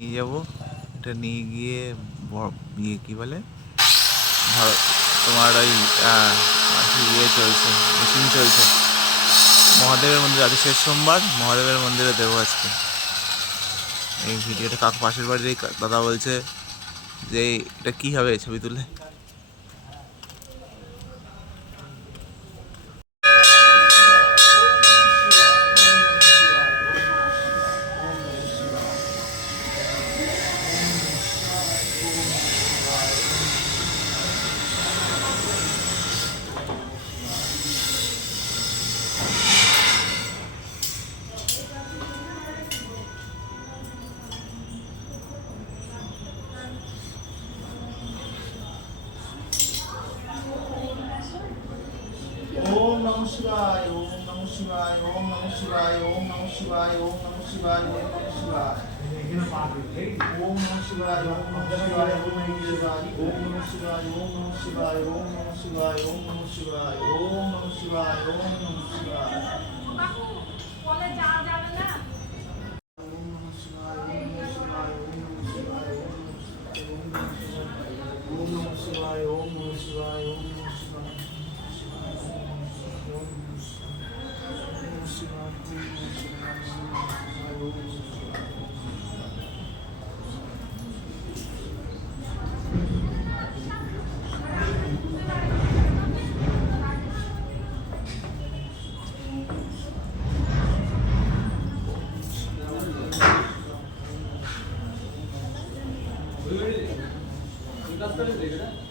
নিয়ে যাবো, এটা নিয়ে গিয়ে ইয়ে কী বলে তোমার ওই ইয়ে চলছে, মিটিং চলছে মহাদেবের মন্দিরে। আজকে শেষ সোমবার, মহাদেবের মন্দিরে দেবো আজকে এই ভিডিওটা। কাকু পাশের বাড়ির এই দাদা বলছে যে এটা কী হবে ছবি তুলে। ओम नमः शिवाय ओम नमः शिवाय ओम नमः शिवाय ओम नमः शिवाय ओम नमः शिवाय ओम नमः शिवाय ओम नमः शिवाय ओम नमः शिवाय ओम नमः शिवाय ओम नमः शिवाय ओम नमः शिवाय ओम नमः शिवाय ओम नमः शिवाय ओम नमः शिवाय ओम नमः शिवाय বলে যা যাবে না ओम नमः शिवाय ओम नमः शिवाय ओम नमः शिवाय ओम नमः शिवाय ओम नमः शिवाय Good.